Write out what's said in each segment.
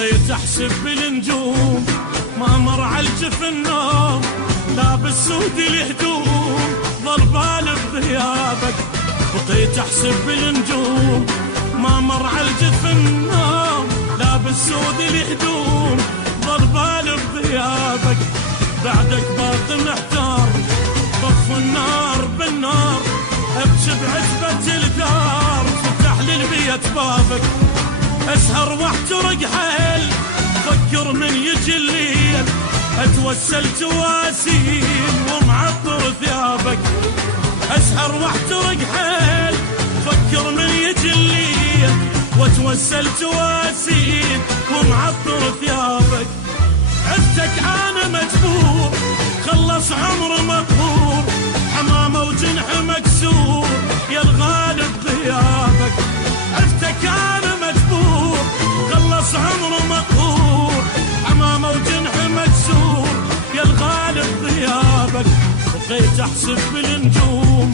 بقيت احسب بالنجوم ما مر على الجفن نوم، لابس سود الهدوم ظل بالي بغيابك. بقيت احسب بالنجوم ما مر على الجفن نوم، لابس سود الهدوم ظل بالي بغيابك. بعدك باقي محتار طف النار بالنار، ابكي بعتبة الدار فتح لي البيت بابك. اسهر واحترق حيل فكر من يجي الليل، اتوسل تواسيل ومعطر ثيابك. اسهر واحترق حيل فكر من يجي الليل، واتوسل تواسيل ومعطر ثيابك. عفتك انا مجبور خلص عمر مقهور، حمامه وجنح مكسور يا الغالب غيابك. عفتك انا مجبور خلص عمر مقهور، حمامه وجنح مكسور يا الغالب غيابك. بقيت احسب بالنجوم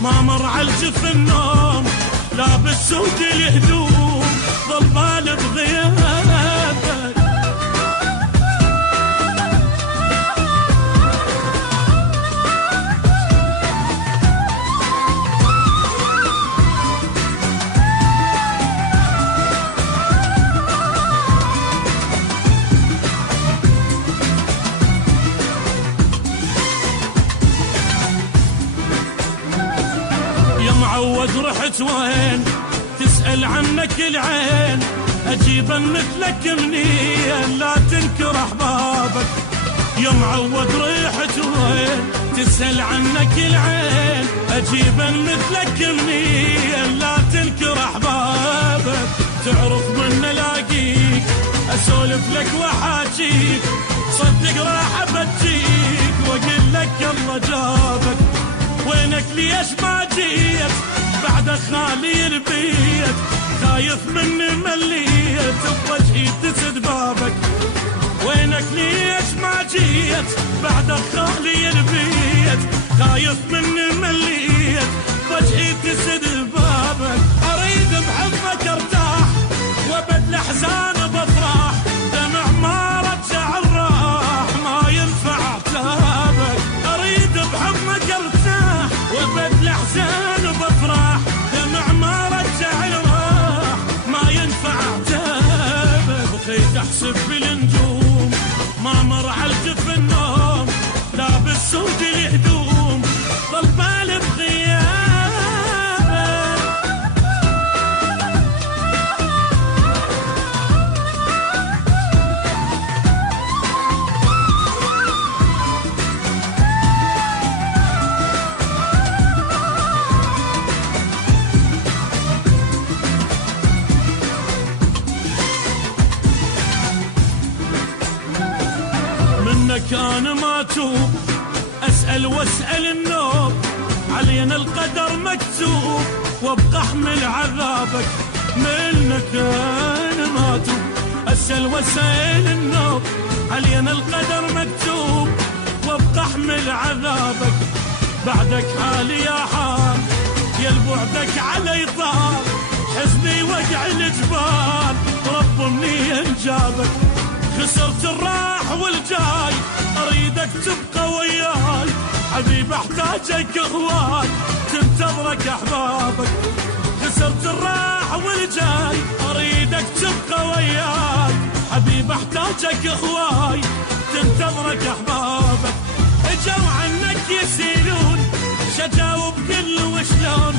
ما مر على الجفن نوم، لابس سود الهدوم ظل بالي بغيابك. معود رحت وين تسأل عنك العين، أجيبا مثلك منين لا تنكر أحبابك. يا معود رحت وين تسأل عنك العين، أجيبا مثلك منين لا تنكر أحبابك. تعرف من الاقيك أسولف لك وحاجيك، صدق راح بجيك وأقول لك يلا جابك. وينك ليش ما جيت بعد خالي البيت، خايف مني مليت بوجهي تسد بابك. وينك ليش ما جيت بعد خالي البيت، خايف مني مليت بوجهي تسد بابك. اريد بحبك ارتاح وابد الاحزان بفرح، دمع ما رجع الراح ما ينفع عتابك. اريد بحبك ارتاح وابد الاحزان بفرح، دمع ما رجع الراح ما ينفع عتابك. بقيت احسب بالنجوم ما مر على الجفن نوم، لابس سود الهدوم ظل بالي بغيابك. كان ما توب أسأل واسأل النوب، علينا القدر مكتوب وابقى احمل عذابك. منك انا ما توب أسأل واسأل النوب، علينا القدر مكتوب وابقى احمل عذابك. بعدك حالي يا حال يا البعدك علي طال، حزني وقع الجبال رب مني انجابك. خسرت الراح والجاي اريدك تبقى وياي، حبيب احتاجك هواي تنتظرك احبابك. خسرت الراح والجاي اريدك تبقى وياي، حبيب احتاجك هواي تنتظرك احبابك. اجوا عنك يسيلون شجاوب كل وشلون،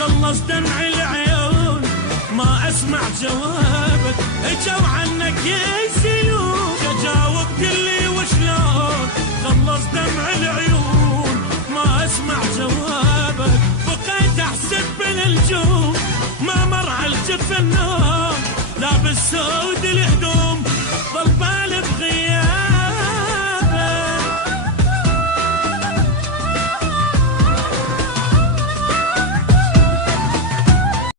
خلص دمع العيون ما اسمع جوابك. اجوا عنك يسيلون شجاوب كل وشلون، خلص دمع العيون ما اسمع جوابك. بقيت احسب بالنجوم ما مر على الجفن نوم، لابس سود الهدوم ظل